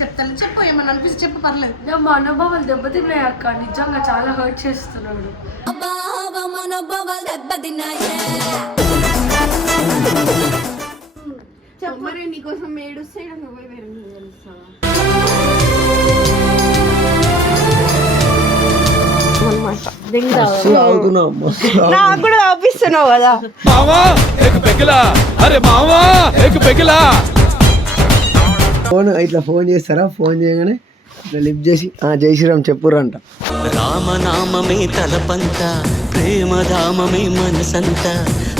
చెప్తాను. చెప్పు ఏమన్నా అనిపిస్తే చెప్పు పర్లేదు. నా మనోభావాలు దెబ్బతిన్నాయి అక్క. నిజంగా చాలా హర్ట్ చేస్తున్నాడు. మరి నీకోసం ఏడుస్తే నువ్వే వేరే నాకు కూడా కదా. మావా ఏక్ పెగిలా అరే మావా ఏక్ పెగిలా ఫోన్ ఇట్లా ఫోన్ చేస్తారా? ఫోన్ చేయగానే ఇట్లా లిఫ్ట్ చేసి "ఆ, జై శ్రీరామ్ చెప్పురంట రామనామమే తలపంత ప్రేమధామమే మనసంత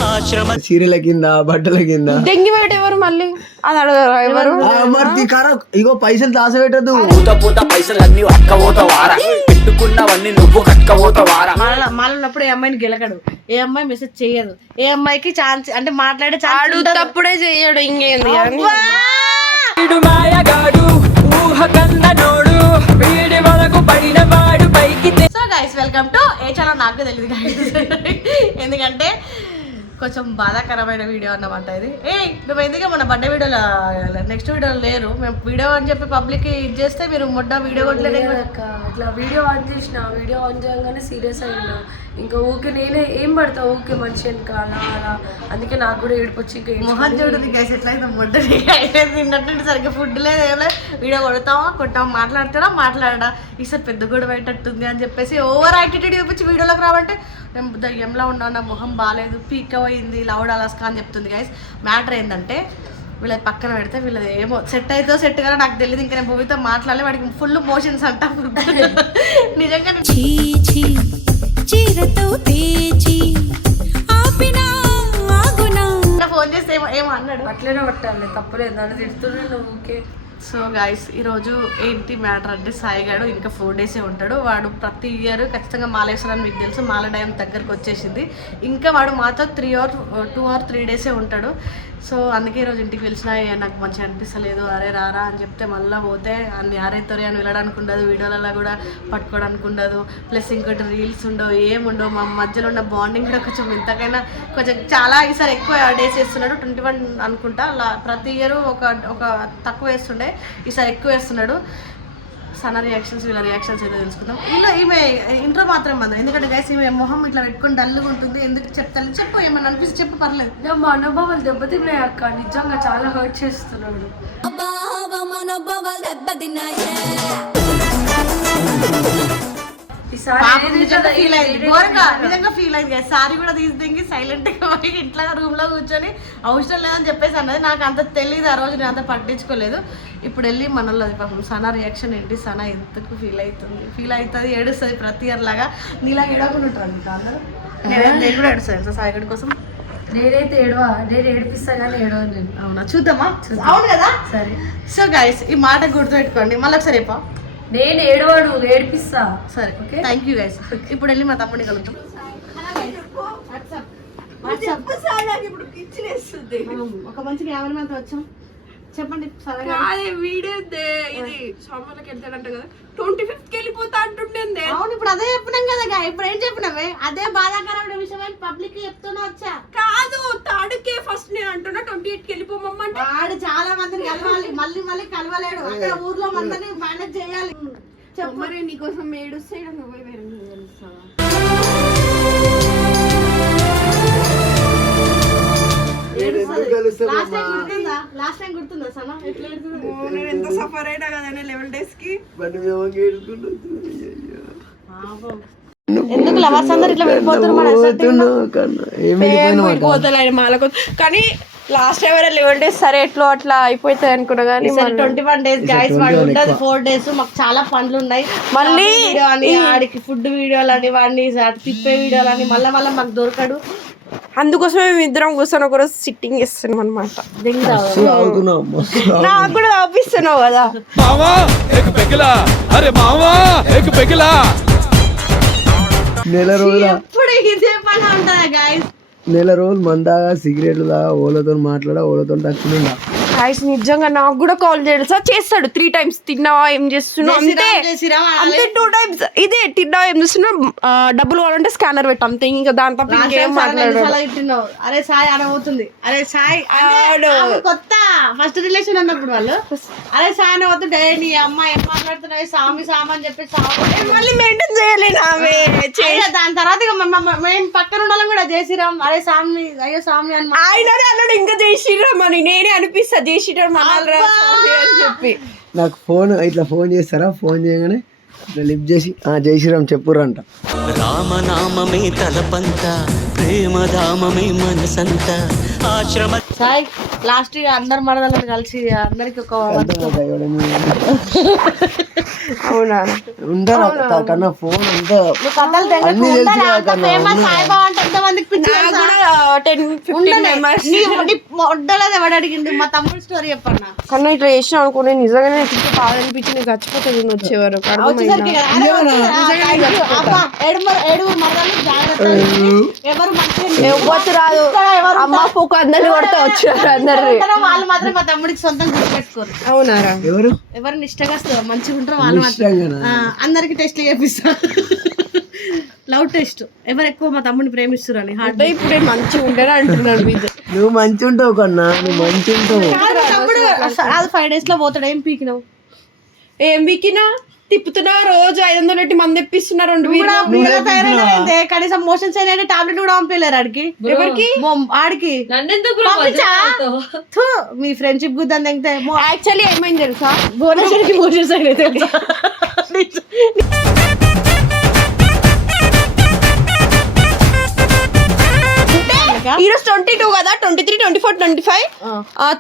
ఆశ్రమ చీరల కింద బట్టల కింద. దెంగి వేట ఎవరు మళ్ళీ? అది అడగరు ఎవరు? ఆ, మరి తీ కర ఇగో పైసలు దాసపెట్టదు పూత పూత పైసలన్నీ అక్కబోత వారా. పెట్టుకున్నవన్నీ నువ్వు కట్టుకపోత వారా. మాల మాల ఉన్నప్పుడు ఏ అమ్మాయిని గెలకడు. ఏ అమ్మాయి మెసేజ్ చేయదు ఏ అమ్మాయికి ఛాన్స్ అంటే మాట్లాడే ఛాన్స్ అడుగుతప్పుడే చెయ్యడు ఇంకేంది కానీ. So guys welcome to a channel నాకు తెలియదు గైస్ ఎందుకంటే కొంచెం బాధాకరమైన వీడియో అన్నమాట ఇది. ఏ మేము ఎందుకు మన బర్త్డే వీడియోలో నెక్స్ట్ వీడియోలో లేరు? మేము వీడియో అని చెప్పి పబ్లిక్ ఇది చేస్తే మీరు మొడ్డ వీడియో కొట్టలేదు ఇట్లా వీడియో ఆన్ చేసిన వీడియో ఆన్ చేయగానే సీరియస్ అయ్యిండు ఇంకా ఊకే నేనే ఏం పడతా ఊకే మనిషి అలా అలా. అందుకే నాకు కూడా ఏడుపు వచ్చి ఇంకా ఏడ్చుకుంటూ మొహం చూడదు గైస్ ఎట్లయితే ముడ్డ తిన్నట్టు సరిగ్గా ఫుడ్ లేదు ఏం లేదు. వీడియో కొడతామా కొట్టామా మాట్లాడతాడా మాట్లాడా ఈసారి పెద్ద గొడవ అయ్యేటట్టుంది అని చెప్పేసి ఓవర్ యాటిట్యూడ్ చూపించి వీడియోలోకి రావంటే నేను దయ్యంలో ఉన్నా నా మొహం బాగాలేదు పీక్ అయింది లౌడ్ అలాస్కా అని చెప్తుంది గైస్ మ్యాటర్ ఏంటంటే వీళ్ళది పక్కన పెడితే వీళ్ళది ఏమో సెట్ అవుతుందో సెట్ కదా నాకు తెలియదు ఇంకా నేను భూమితో మాట్లాడలే వాడికి ఫుల్ మోషన్స్ అంట నిజంగా ఫోన్ చేస్తే ఏమో ఏమో అన్నాడు. అట్లనే పట్టాలి తప్పలేదు నన్ను తిడుతున్నాడు ఊకే సో గాయస్ ఈరోజు ఏంటి మ్యాటర్ అంటే సాయిగాడు ఇంకా ఫోర్ డేసే ఉంటాడు. వాడు ప్రతి ఇయర్ ఖచ్చితంగా మాలేశ్వరం మీకు తెలుసు మాల డ్యామ్ దగ్గరకు వచ్చేసింది. ఇంకా వాడు మాతో three or two or three డేసే ఉంటాడు. సో అందుకే ఈరోజు ఇంటికి పిలిచిన నాకు మంచిగా అనిపిస్తలేదు అరే రారా అని చెప్తే మళ్ళీ పోతే అన్ని అరైతోరి అని వెళ్ళడానికి ఉండదు వీడియోలలో కూడా పట్టుకోవడానికి ఉండదు. ప్లస్ ఇంకోటి రీల్స్ ఉండవు ఏముండవు మా మధ్యలో ఉన్న బాండింగ్ కూడా కొంచెం ఇంతకైనా కొంచెం చాలా ఈసారి ఎక్కువ డేస్ వేస్తున్నాడు ట్వంటీ వన్ అనుకుంటా అలా ప్రతి ఇయర్ ఒక ఒక తక్కువ వేస్తుండే ఈసారి ఎక్కువ వేస్తున్నాడు. సన్న రియాక్షన్స్ వీళ్ళ రియాక్షన్స్ ఏదో తెలుసుకుందాం. ఇలా ఈమె ఇంట్రో మాత్రం మంది ఎందుకంటే గైస్ ఈమె మొహం ఇట్లా పెట్టుకొని డల్గా ఉంటుంది. ఎందుకు చెప్తాను? చెప్పు ఏమన్నా అనిపిస్తే చెప్పు పర్లేదు. నా మనోభావాలు దెబ్బతిన్నాయి అక్క. నిజంగా చాలా హర్ట్ చేస్తున్నాడు. సారీ కూడా తీసి సైలెంట్గా పోయి ఇంట్లో రూమ్లో కూర్చొని అవసరం లేదని చెప్పేసి అన్నది. నాకు అంత తెలియదు ఆ రోజు నేను అంత పట్టించుకోలేదు. ఇప్పుడు వెళ్ళి మనలో పాపం సనా రియాక్షన్ ఏంటి? సనా ఎందుకు ఫీల్ అవుతుంది? ఫీల్ అవుతుంది ఏడుస్తుంది ప్రతి ఇయర్ లాగా. నీలా ఏడవకుండా ఉంటారు ఇంకా అందరూ నేను నేను కూడా ఏడుస్తాను సాయిగడి కోసం? నేనైతే ఏడవా నేను ఏడిపిస్తా కానీ ఏడవను నేను. అవునా? చూద్దామా? అవును కదా? సరే. సో గైస్ ఈ మాట గుర్తుపెట్టుకోండి. మళ్ళీ ఒకసారి చెప్పా. నేను ఏడవాడు ఏడిపిస్తా. సరే ఓకే? థ్యాంక్ యూ గైస్ ఇప్పుడు వెళ్ళి మా తమ్ముడిని కలుగుతాం ఒక మంచి కెమెరామెన్ వచ్చాం. చెప్పండి అదే వీడియో ఇది సోమవారికి వెళ్తాడంట కదా. ట్వంటీ ఫిఫ్త్కి వెళ్ళిపోతా అంటుండే అవును ఇప్పుడు అదే చెప్పినాం కదా గా. ఇప్పుడు ఏం చెప్పినామే అదే బాధాకరమైన విషయం పబ్లిక్ చెప్తూనే వచ్చా. కాదు తాడుకే ఫస్ట్ నేను అంటున్నా ట్వంటీ ఎయిట్కి వెళ్ళిపోమమ్మంటే. వాడు చాలా మందిని కలవాలి మళ్ళీ మళ్ళీ కలవలేడు. అక్కడ ఊర్లో మందిని మేనేజ్ చేయాలి. చెప్పు. మరి నీకోసం ఏడుస్తే ఈడ నువ్వే వేరే తెలుస్తావా? లాస్ట్ టైం గుర్తుందా సనా? ఎట్లా నేను ఎంత సఫర్ అయినా కదనే లెవెల్ డేస్కి బండి మీద వంగి ఏడుకుంటూ పాపం. ఎందుకు లవర్స్ అందరు ఇట్లా? పోతలే మాలకు కానీ లాస్ట్ టైం లెవెల్ డేస్ సరే ఎట్లో అట్లా అయిపోతుంది అనుకున్నా కానీ ట్వంటీ వన్ డేస్ గైస్ వాడు ఉంటుంది ఫోర్ డేస్ మాకు చాలా పనులు ఉన్నాయి. మళ్ళీ వీడియో అని ఆడికి ఫుడ్ వీడియోలు అని వాడిని తిప్పే వీడియోలు అని మళ్ళీ మళ్ళీ మాకు దొరకడు. అందుకోసమే మేము ఇద్దరం కూర్చొని ఒకరోజు సిట్టింగ్ ఇస్తున్నాం అనమాట నాకు కూడా ఆపిస్తున్నావు కదా. నెల రోజుల ఇప్పుడు ఇదే పని ఉంటుందా గైస్ నెల రోజులు మందాగా సిగరెట్లు తాగా ఓలతో మాట్లాడా ఓలతో టచ్ ఉండా గాయస్ నిజంగా నాకు కూడా కాల్ తెలుసా చేస్తాడు. త్రీ టైమ్స్ తిన్నావా? ఏం చేస్తున్నావు? అంతే. అంతే టూ టైమ్స్ ఇదే తిన్నావా? ఏం చేస్తున్నావు? డబ్బులు కావాలంటే స్కానర్ పెట్టు. అంతే ఇంకా దాని తప్ప ఇంకేం తిట్టినావు? అరే సాయి అనబోతుంది అరే సాయి కొత్త. ఫస్ట్ రిలేషన్ అన్నప్పుడు వాళ్ళు. అరే సాయి అనబోతుంటే "ఏ, నీ అమ్మ ఏం మాట్లాడుతున్నావు? సామి సామి అని చెప్పి సామి మళ్ళీ మెయింటైన్ చేయలేను ఆమె దాని తర్వాత మేము పక్కన ఉండాలి కూడా జయశ్రీరామ్ అరే సామి అయ్యో సామి అని ఆయననే అన్నాడు ఇంకా జయశ్రీరామ్ అని నేనే అనిపిస్తా అని చెప్పి. నాకు ఫోన్ ఇట్లా ఫోన్ చేస్తారా? ఫోన్ చేయగానే ఇట్లా లిఫ్ట్ చేసి ఆ జై శ్రీరామ్ చెప్పుర్రంట. రామనామమే తలపంత ప్రేమధామమే మనసంతా ఆశ్రమ సాయి లాస్ట్ ఇక అందరు మరదలను కలిసి అందరికి ఒక అవునా? ఉంటారా కన్నా ఫోన్ అడిగిండు? మా తమ్ముడు స్టోరీ చెప్పన్నా. కన్నా ఇట్లా చేసినా అనుకో నేను నిజంగానే తింటే బాగా అనిపించి నీకు చచ్చిపోతుంది నువ్వు వచ్చే వరకు. వచ్చేసరికి కదా, అరే వచ్చేసారా? Thank you. అబ్బా, ఏడుగురు ఏడుగురు మరదలు జాగ్రత్త ఎవరు మంచిగా ఎవ్వరు రాదు. అమ్మ పోకు అందరిని కొడతా వచ్చారు అందరు ఉంటారో వాళ్ళు మాత్రం మా తమ్ముడికి సొంతం గుర్తుపెట్టుకోరు. అవునారా? ఎవరు? ఎవరు నిష్టగా వస్తారు మంచిగా ఉంటారో వాళ్ళు మాత్రం. అందరికి టెస్ట్ చేపిస్తా. Love test. ఎవరు ఎక్కువ మా తమ్ముడిని ప్రేమిస్తారు హార్ట్ అంటే ఇప్పుడే మంచిగా ఉండేనా అంటున్నాడు నువ్వు మంచి ఉంటావు కన్నా నువ్వు మంచి ఉంటావు. తమ్ముడు అది ఫైవ్ డేస్లో పోతాడు? ఏం పీకినావు? ఏం బికినా తిప్పుతున్నా రోజు ఐదు వందలు పెట్టి మంది తెప్పిస్తున్నా రెండు కనీసం మోషన్స్ అయినా టాబ్లెట్ కూడా పంపించలేరు ఆడికి. ఎవరికి? ఆడికి. మీ ఫ్రెండ్షిప్ గుద్దని తెగితే యాక్చువల్లీ ఏమైంది తెలుసా? భువనేశ్వరికి మోషన్స్ అయినా తెలుసా? ఈ రోజు ట్వంటీ టూ కదా twenty three twenty four twenty five.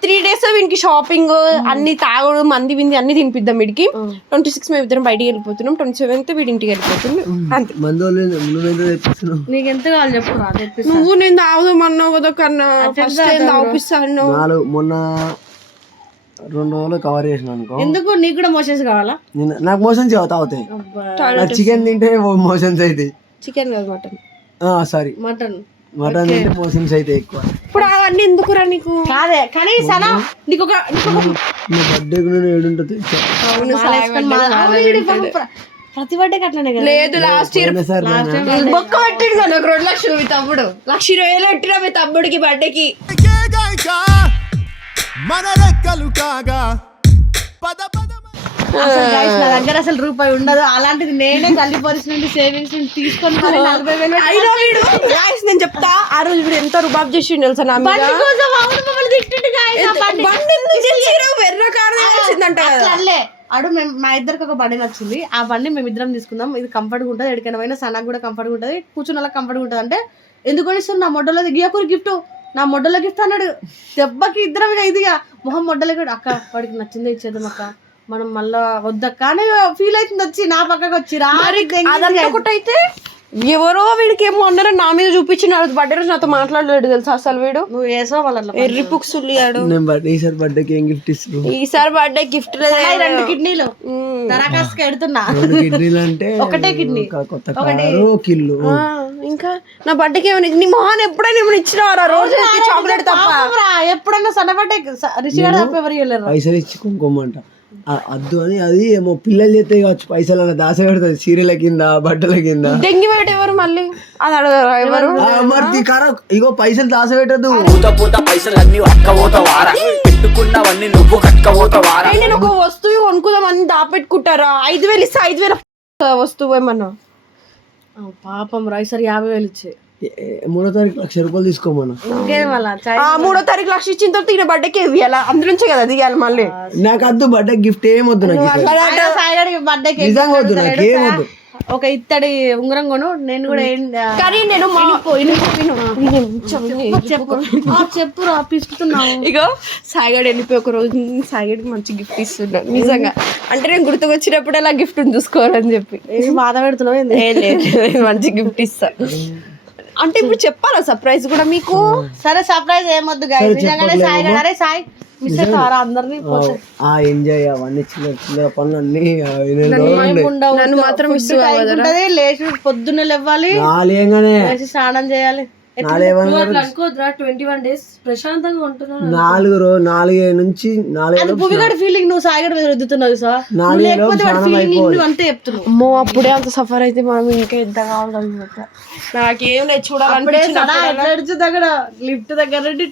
Three days వీనికి షాపింగ్ అన్ని తాగుడు మంది బింది అన్ని తినిపిద్దాం వీడికి. ట్వంటీ సిక్స్ మేము ఇద్దరం బయటికి వెళ్ళిపోతున్నాం ట్వంటీ సెవెంత్ వీడి ఇంటికి వెళ్ళిపోతున్నాం నీకు ఎంత కావాలి చెప్పు నువ్వు నేను తాగుదాం అన్నావు కదా కన్నా ఫస్ట్ తాగిపిస్తాను నాలుగు మొన్న రెండు రోజులు కవర్ చేసిన అనుకో. ఎందుకు? నీకు కూడా మోషన్స్ కావాలా? నాకు మోషన్స్ అవుతాయి చికెన్ తింటే మోషన్స్ అవుతాయి చికెన్ కాదు మటన్ సారీ మటన్ మటన్ తింటే మోషన్స్ అయితే ఎక్కువ. ఇప్పుడు అవన్నీ ఎందుకురా నీకు? కాదే కానీ నీకు ఒక ఒక నీ బర్త్డేకి నేను ఏడుంటుంది ప్రతి బర్త్డేకి అట్లనే కదా? లేదు లాస్ట్ ఇయర్ బొక్క పెట్టిండు కదా నాకు రెండు లక్షలు మీ తమ్ముడు. లక్ష ఇరవై వేలు పెట్టినా మీ తమ్ముడికి బర్త్డేకి మన రెక్కలు కాగా పద పద అసలు guys, నా దగ్గర అసలు రూపాయి ఉండదు. అలాంటిది నేనే తల్లి పరిస్థితి నుండి సేవింగ్స్ నుండి తీసుకొని మరి నలభై వేలు అయినా వీడు guys, నేను చెప్తా ఆ రోజు వీడు ఎంత రుబాబ్ చేసిండు తెలుసా నా మీద? బండి కోసం అవును మమ్మల్ని తిట్టిండు guys, ఆ బండి. బండి ఎందుకు తెచ్చిర్రు? వెర్ర కారు కదా. అనలే. అడు మేము మా ఇద్దరికి ఒక బండి నచ్చింది. ఆ బండి మేము ఇద్దరం తీసుకుందాం. ఇది కంఫర్ట్గా ఉంటుంది. ఎక్కడికైనా పోయినా సన్నకు కూడా కంఫర్ట్గా ఉంటుంది. కూర్చున్న వాళ్ళకి కంఫర్ట్గా ఉంటుంది. అంటే ఎందుకు కొనిస్తుంది నా మొడ్డలో గియాకూరి గిఫ్ట్ నా మొడ్డలో గిఫ్ట్ అన్నాడు. దెబ్బకి ఇద్దరం ఇక ఇదిగా మొహం మొడ్డలో కూడా. అక్క వాడికి నచ్చిందే ఇచ్చేద్దాం అక్క. మనం మళ్ళా వద్దక్క అని ఫీల్ అవుతుంది వచ్చి నా పక్కకు వచ్చి రా అదంతా ఒకటి అయితే ఎవరో వీడికి ఏమో అన్నారో నా మీద చూపించిన బర్త్డే రోజు నాతో మాట్లాడలేడు తెలుసా అసలు వీడు? నువ్వు వేసావు వాళ్ళ ఎర్రి పుక్స్ బర్త్డే ఈసారి బర్త్డేకి ఏం గిఫ్ట్ ఇస్తున్నావు ఈసారి బర్త్డే గిఫ్ట్ రెండు కిడ్నీలు. దరఖాస్తుకి ఎడుతున్నా. రెండు కిడ్నీలు అంటే ఒకటే కిడ్నీ. కొత్త కారు ఇల్లు. ఇంకా నా బర్త్డేకి ఏమైనా నీ మొహాన్ ఎప్పుడైనా ఏమైనా ఇచ్చినారా రోజు చాక్లెట్ తప్ప. పాపంరా, ఎప్పుడన్నా సన్నబట్టే రిషిగాడు తప్ప ఎవరు ఇవ్వలేరు. పైసలు ఇచ్చి కుంకుమంట. అద్దు అని అది ఏమో పిల్లలు చేస్తే కావచ్చు పైసలు అన్న దాస పెడుతుంది చీరల కింద బట్టల కింద. దెంగి వేట ఎవరు మళ్ళీ? అది అడగరా ఎవరు? ఆ, మరి కర ఇగో పైసలు దాస పెట్టదు పూత పూత పైసలన్నీ అక్కబోత వారా. పెట్టుకున్నవన్నీ నువ్వు కట్టుకపోత వారా. నేను ఒక వస్తువు కొనుక్కుందాం అని దాపెట్టుకుంటారా? ఐదు వేలు ఇస్తే ఐదు వేల వస్తువు ఏమన్నా? ఆ, పాపం రా ఈసారి యాభై వేలు ఇచ్చే. మూడో తారీఖు లక్ష రూపాయలు తీసుకోమన్నా. ఇంకేం ఆ మూడో తారీఖు లక్ష ఇచ్చిన తర్వాత ఈయన బర్త్డేకి ఇవ్వాలి? అందులోంచే కదా దిగాలి మళ్ళీ. నాకు అద్దు బర్త్డే గిఫ్ట్ ఏం వద్దు నాకు నిజంగా వద్దు నాకు ఏం వద్దు ఒక ఇత్తడి ఉంగరం కొను నేను కూడా ఏం కానీ నేను మా చెప్పు చెప్పు. పిసుకుతున్నావు. ఇగో సాయిగాడు వెళ్ళిపోయి ఒక రోజు సాయిగాడికి మంచి గిఫ్ట్ ఇస్తున్నాడు నిజంగా. అంటే నేను గుర్తుకొచ్చినప్పుడు అలా గిఫ్ట్ చూసుకోవాలని చెప్పి. ఏం బాధ పెడుతున్నావు మంచి గిఫ్ట్ ఇస్తా. అంటే ఇప్పుడు చెప్పాలా సర్ప్రైజ్ కూడా మీకు? సరే సర్ప్రైజ్ ఏమొద్దు గాయ నిజంగానే సాయిగాడు అరే సాయి మిస్ అవుతారా అందరినీ ఆ ఎంజాయ్ అవన్నీ చిన్న చిన్న పనులు అన్ని. నన్ను మాత్రం మిస్ ఉంటది లేచి పొద్దున్నే లేవ్వాలి రాలేగానే. లేచి స్నానం చేయాలి. అనుకోద్రా ట్వంటీ వన్ డేస్ ప్రశాంతంగా ఉంటున్నాను నాలుగు రోజు నాలుగే నుంచి నాలుగే భూమిగడ ఫీలింగ్ నువ్వు సాయిగడ సార్. లేకపోతే వాడి స్నానం ఫీలింగ్ అయిపోవాలి. నువ్వు అంతే చెప్తున్నావు. అమ్మో అప్పుడే అంత సఫర్ అయితే మనం ఇంకా ఎంత కావాలన్నమాట నాకేం లేదు అక్కడ లిఫ్ట్ దగ్గర నుండి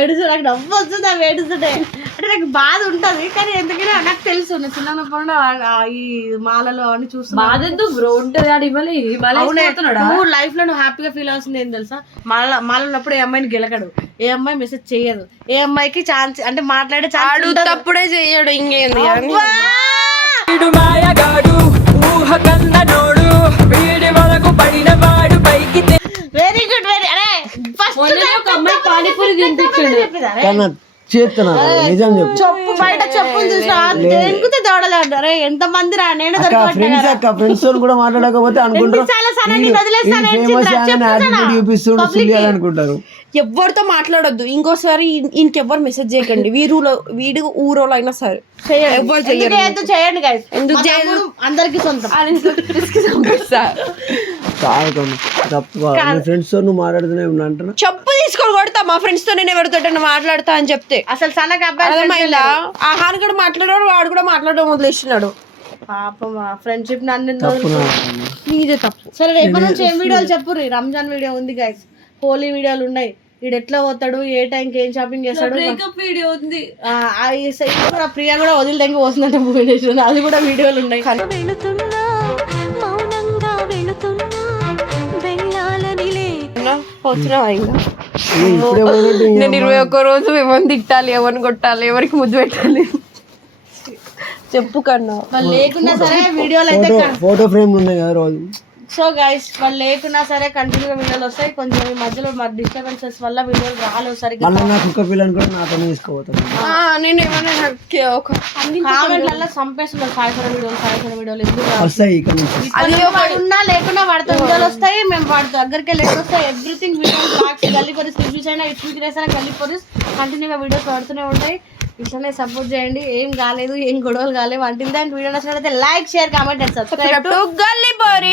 ఏడుస్తుంది నాకు నవ్వు వస్తుంది అవి ఏడుస్తుంటే. అంటే నాకు బాధ ఉంటది కానీ ఎందుకంటే నాకు తెలుసు. నేను చిన్నప్పుడు ఈ మాలలో అవన్నీ చూస్తున్నా బాధ ఎందుకు బ్రో? ఉంటది ఆడి అవునే నువ్వు లైఫ్లో నువ్వు హ్యాపీగా ఫీల్ అవుతుంది తెలుసా? మాల మాల ఉన్నప్పుడు ఏ అమ్మాయిని గెలకడు ఏ అమ్మాయి మెసేజ్ చేయదు ఏ అమ్మాయికి ఛాన్స్ అంటే మాట్లాడే ఛాన్స్ అడుగుతప్పుడే చెయ్యడు ఇంకేంది అని. వెరీ గుడ్ వెరీ అరే ఫస్ట్ ఒక అమ్మాయి పానీపూరి తినిపించండి కానీ చేస్తున్నా నిజం చెప్పు చెప్పు. బయట చెప్పులు చూసిన దేనికితే దౌడలేదు అరే ఎంత మంది రా నేను ఫ్రెండ్స్ అక్క ఫ్రెండ్స్తో కూడా మాట్లాడకపోతే అనుకుంటారు. చూపిస్తుండు సిల్లి అనుకుంటారు. ఎవ్వరితో మాట్లాడొద్దు. ఇంకోసారి ఈయనకి ఎవ్వరు మెసేజ్ చేయకండి. వీరులో వీడు ఊరోలో అయినా సరే. ఎందుకు చేయండి గైస్ ఎందుకు చేయదు అందరికి సొంతం. ఫ్రెండ్స్తో నువ్వు చెప్పు తీసుకొని కొడతా. మా ఫ్రెండ్స్తో నేను ఎవరితో మాట్లాడతా అని చెప్తే. అసలు సన్నకి అబ్బాయి ఆహాన్ కూడా మాట్లాడాడు వాడు కూడా మాట్లాడడం వదిలేస్తున్నాడు పాపం ఫ్రెండ్షిప్ నన్ను నీదే తప్పు. సరే రేపటి నుంచి ఏం వీడియోలు చెప్పు రంజాన్ వీడియో ఉంది గైస్ హోలీ వీడియోలు ఉన్నాయి. వీడు ఎట్లా పోతాడు ఏ టైంకి ఏం షాపింగ్ చేస్తాడు? వీడియో ఉంది. ఆ, ఆ ఈ సైడ్ కూడా ప్రియా కూడా వదిలిదంగా వస్తుందంటే మూవీ అది కూడా వీడియోలు ఉన్నాయి. వచ్చినావా ఇంకా? నేను ఇరవై ఒక్క రోజు ఎవరిని తిట్టాలి ఎవరిని కొట్టాలి ఎవరికి ముద్దు పెట్టాలి? చెప్పు కన్నా. లేకున్నా సరే వీడియోలు అయితే ఫోటో ఫోటో ఫ్రేమ్ ఉన్నాయి కదా రోజు. సో గైస్ వాళ్ళు లేకున్నా సరే కంటిన్యూగా వీడియోలు వస్తాయి. కొంచెం ఈ మధ్యలో మరి డిస్టర్బెన్సెస్ వల్ల వీడియోలు రాలేవు సరిగ్గా. మళ్ళీ నా కుక్క పిల్లని కూడా నాతోనే తీసుకోపోతాను ఆ, నేను ఏమైనా ఒక కామెంట్లలో చంపేస్తున్నారు. సాయిఫర వీడియోలు సాయిఫర వీడియోలు. ఎందుకు? వస్తాయి ఇక్కడ నుంచి. అది ఉన్నా లేకున్నా వాడితో వీడియోలు వస్తాయి. మేము వాడి దగ్గరికి వెళ్ళి వస్తాయి. Everything video blogs Galli police reviews అయినా ఇట్లు తినేసైనా గల్లీ పోలీస్ కంటిన్యూగా వీడియోస్ పడుతూనే ఉంటాయి. ఇట్లనే సపోర్ట్ చేయండి. ఏం కాలేదు ఏం గొడవలు కాలేవు అంటిల్ దాని వీడియో నచ్చినట్లయితే like share comment and subscribe Galli Pori